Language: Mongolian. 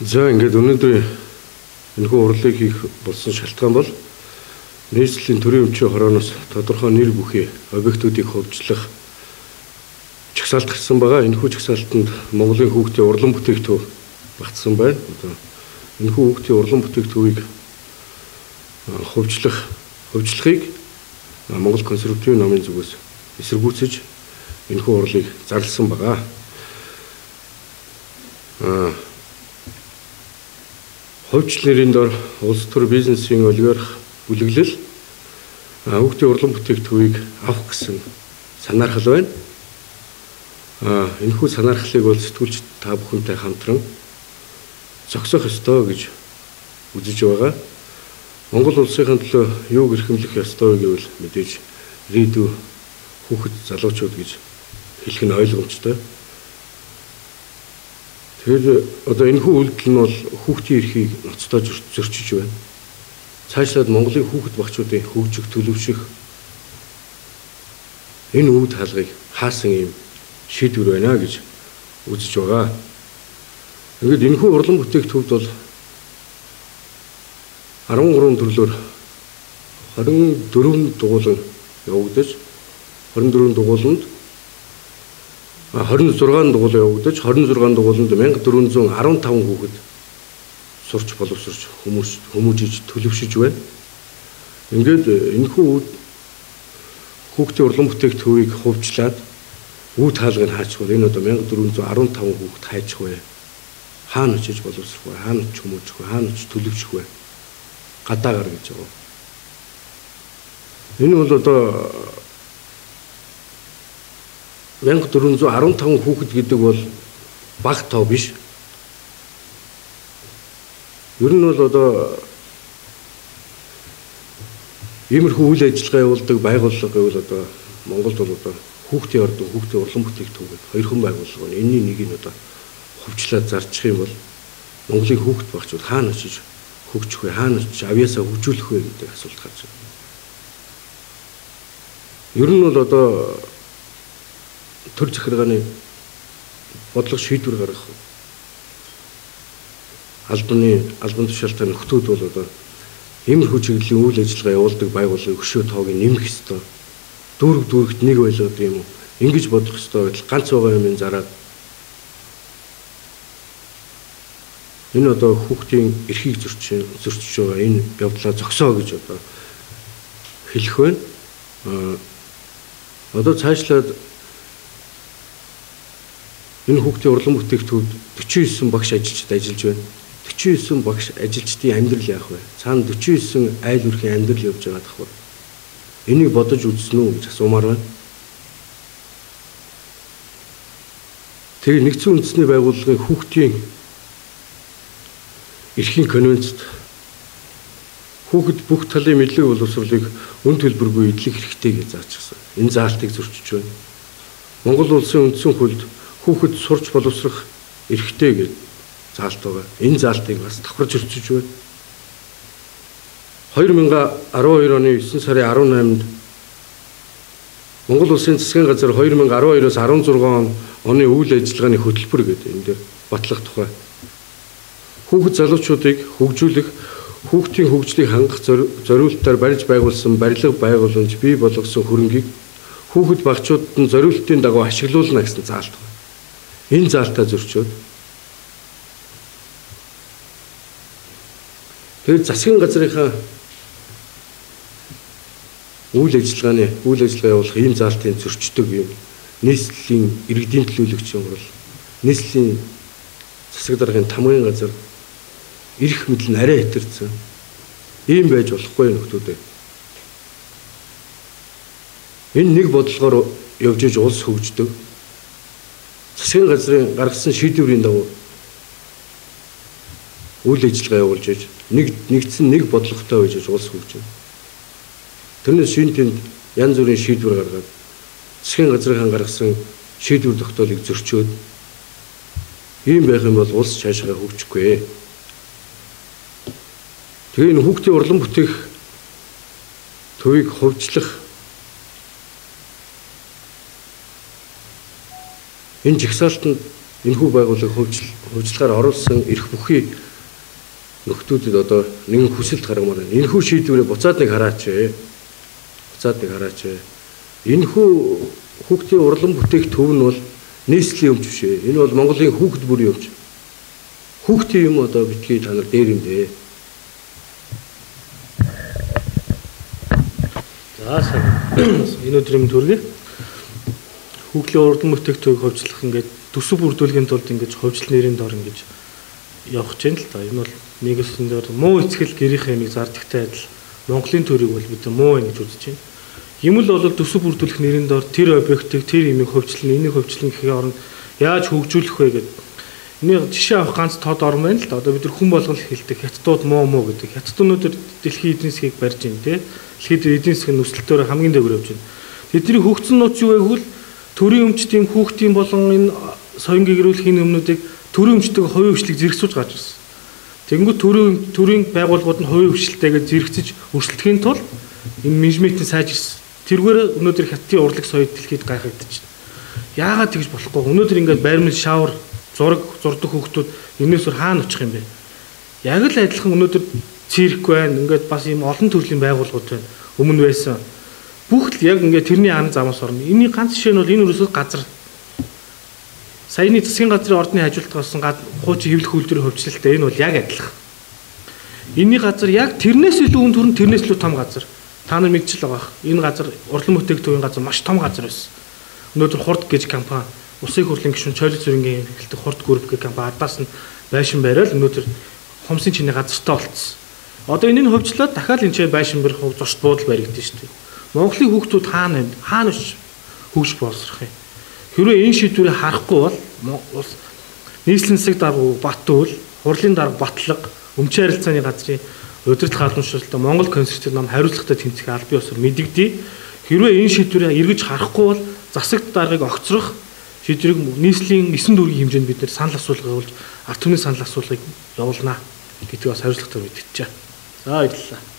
За ингээд өнөөдөр энэхүү урлыг хийх болсон шалтгаан бол нийслэлийн төрийн өмчийн хорооноос тодорхой нэр бүхий объектуудыг хөгжлөх чагсаалт гарсан байгаа. Энэхүү чагсаалтанд Монголын хүүхдийн урлан бүтээгдэхүүн багтсан байна. Одоо энэхүү хүүхдийн урлан бүтээгдэхүүнийг хөгжлөхийг Монгол консервативын намын зүгээс эсэргүүцэж энэхүү урлыг зарласан байгаа. Хөгжил нэрийн дор улс төр бизнесийн олигарх бүлэглэл хүүхдийн урлан бүтээгдэхүүнийг авах гэсэн санаархал байна. Энэхүү санаархлыг бол сэтгүүлч та бүхэнтэй хамтран зогсоох ёстой гэж үзэж байгаа. Монгол улсынхаа төлөө юуг эрхэмлэх ёстой гэвэл мэдээж ирээдүйн хүүхэд залуучууд гэж хэлэх нь ойлгомжтой. Тэгэхээр одоо энэхүү үйлдэл нь бол хүүхдийн эрхийг ноцтой зөрчиж байна. Цаашлаад Монголын хүүхэд багчуудын хөгжих, төлөвшөх энэ үүд хаалгыг хаасан юм шийдвэр байна гэж үзэж байгаа. Ингээд энэхүү урлан бүтээгдэхүүнд бол 13 төрлөөр 24 дугуулан явагдаж 24 дугууланд 26 дугуйлан явагдаж 26 дугууланд 1415 хүүхэд сурч боловсрч хүмүүжиж төлөвшөж байна. Ингээд энэхүү хүүхдийн урлан бүтээгдэхүүнийг хувьчлаад үүд хаалгыг хаачих вэ? Энэ одоо 1415 хүүхэд хайчих вэ? Хаана очиж боловсрох вэ? Хаана очиж хүмүүжих вэ? Хаана очиж төлөвшөх вэ? Гадаагаар гэж байгаа. Энэ бол одоо 1415 хүүхэд гэдэг бол бага тоо биш. Ер нь бол одоо иймэрхүү үйл ажиллагаа явуулдаг байгууллага гэвэл одоо Монголд бол одоо хүүхдийн ордон, хүүхдийн урлан бүтээгдэхүүн гэдэг хоёрхан байгууллага байна. Энийн нэг нь одоо хувьчлаад зарчих юм бол Монголын хүүхэд багчууд хаана очиж хөгжих вэ? Хаана очиж авьяасаа хөгжүүлэх вэ гэдэг асуулт гарч байна. Ер нь бол одоо төр захиргааны бодлого шийдвэр гаргах албан тушаалтай нөхдүүд бол одоо иймэрхүү чиглэлийн үйл ажиллагаа явуулдаг байгууллагын өшөө тоог нэмэх ёстой. Дүүрэгт нэг байлгаад юм уу? Ингэж бодох ёстой гэдэл ганц байгаа юм зараад энэ одоо хүүхдийн эрхийг зөрчиж байгаа энэ явдлаа зогсоо гэж одоо хэлэх байна. Одоо цаашлаад энэ хүүхдийн урлан бүтээгдэхүүнд 49 багш ажилчид ажиллаж байна. 49 багш ажилчдын амьдрал яах вэ? Цаана 49 айл өрхийн амьдрал явж байгаа дах вэ? Энийг бодож үзсэн үү гэж асуумаар байна. Тэгээ нэгдсэн үндэсний байгууллагын хүүхдийн эрхийн конвенцэд хүүхэд бүх талын мэдлэг боловсролыг үн төлбөргүй эдлэх хэрэгтэй гэж заажсан. Энэ заалтыг зөрчиж байна. Монгол улсын үндсэн хуульд хүүхэд сурч боловсрох эрхтэй гэж заалт байгаа. Энэ заалтыг бас давхарж өрчөж байна. 2012 оны 9 сарын 18-нд Монгол улсын засгийн газар 2012-оос 16 оны үйл ажиллагааны хөтөлбөр гэдэг энэ дээр батлах тухай хүүхэд залуучуудыг хөгжүүлэх, хүүхдийн хөгжлийг хангах зориулалтаар барьж байгуулсан барилга байгууламж бий болгосон хөрөнгийг хүүхэд багчуудад нь зориулалтын дагуу ашиглуулна гэсэн заалт байна. Энэ заалтаа зөрчөөд тэгээд засгийн газрынхаа үйл ажиллагаа явуулах ийм заалтын зөрчдөг юм нийслэлийн иргэдийн төлөөлөгчийн хурал, нийслэлийн засаг даргын тамгын газар эрх мэдэл нь арай хэтэрсэн. Ийм байж болохгүй нөхдүүдээ. Энэ нэг бодлогоор явж иж улс хөгждөг. Засгийн газрын гаргасан шийдвэрийн дагуу үйл ажиллагаа явуулж иж нэгдсэн нэг бодлоготой байж иж улс хөгжинэ. Тэрнээс шин тэнд янз бүрийн шийдвэр гаргаад засгийн газрынхаа гаргасан шийдвэр тогтоолыг зөрчөөд ийм байх юм бол улс цаашаа хөгжихгүй. Тэгээ энэ хүүхдийн урлан бүтээх төвийг хувьчлах энэ жигсаалтанд энэхүү байгууллагыг хөгжлөгээр оруулсан эрх бүхий нөхдүүдэд одоо нэгэн хүсэлт гаргамаар байна. Энэхүү шийдвэрээ буцаад нэг хараач. Энэхүү хүүхдийн урлан бүтээх төв нь бол нийслэлийн өмч биш ээ. Энэ бол Монголын хүүхд бүрийн өмч. Хүүхдийн юм одоо битгий та нар дээр юм дээ. За сайн. Энэ өдрийн төргий. Хүүхдийн урлан бүтээх төвийг хөгжлөх ингээд төсөв бүрдүүлэхийн тулд ингэж хөгжил нэрийн дор ингэж явах гэж байна л да. Энэ бол нэгсэн дээр муу эцгэл гэрийнхээ нэг зардагтай адил Монголын төрийг бол бид муу гэж үзэж байна. Юм л бол төсөв бүрдүүлэх нэрийн дор тэр объектыг тэр имийг хөгжлөн, энийг хөгжлөн гэхээ оронд яаж хөгжүүлэх вэ гэдэг. Энийг жишээ авах ганц тод орн байна л да. Одоо бид нар хүн болгол хэлдэг хятадууд муу гэдэг. Хятадууд өнөөдөр дэлхийн эдийн засгийг барьж байна те. Дэлхийн эдийн засгийн нөхцөлөөр хамгийн дээгүүр явж байна. Тэдний хөгжсөн нууц юу вэ гэвэл төрийн өмчтийн хүүхдийн болон энэ соён гэрүүлэхийн өмнөдийг төрийн өмчтөг хувийн хвшлийг зэрэгцүүлж гарч ирсэн. Тэнгүүд төрийн байгууллагууд нь хувийн хвшлтэйгээ зэрэгцэж өрсөлдөхийн тулд энэ менежментийн сайжирсан. Тэргээр өнөөдөр хятадын урлаг соёд дэлхийд гайхагдчихна. Яагаад тэгж болохгүй? Өнөөдөр ингээд байрмал шавар зурдаг хүүхдүүд энэсээр хаана очих юм бэ? Яг л адилхан өнөөдөр цирк байна. Ингээд бас ийм олон төрлийн байгууллагууд байна. Өмнө байсан. Бүгд л яг ингээд тэрний ан замаас орно. Энийн ганц жишээ нь бол энэ өрөөсөө газар. Саяны засгийн газрын ордны хажуултад болсон хуучин хэвлэх үйлдвэрийн хөвчлөлттэй энэ бол яг адилхан. Энийн газар яг тэрнээс илүү үн төрн тэрнээс илүү том газар. Та нар мэдчихэл байгаа. Энэ газар урлан бүтээх төвийн газар маш том газар байсан. Өнөөдөр хурд гэж компани, Усын хурлын гишүүн Чойли зүрингийн хэлдэг хурд групп гэх компани ардаас нь байшин бариад өнөөдөр хумсын чиний газартай болцсон. Одоо энэ нь хөвчлөөд дахиад энэ чинь байшин барих зуршд буудал баригдсан шүү дээ. Монголын хүүхдүүд хаана хөгж боловсрох юм. Хэрвээ энэ шийдвэрийг харахгүй бол нийслэлийн засаг дарга Батүл, хурлын дарга Батлага, өмч харилцааны газрын удирдлага халамжлалтай Монгол конституцийн нам хариуцлагатай тэмцэх аль бие усаар мэдэгдээ. Хэрвээ энэ шийдвэрийг эргэж харахгүй бол засаг даргыг огцрох шийдвэрийг нийслэлийн 9 дүүргийн хэмжээнд бид нэр санал асуулга явуулж ард түмний санал асуулгыг явуулнаа гэдгийг бас хариуцлагатай мэдчихэ. За баярлалаа.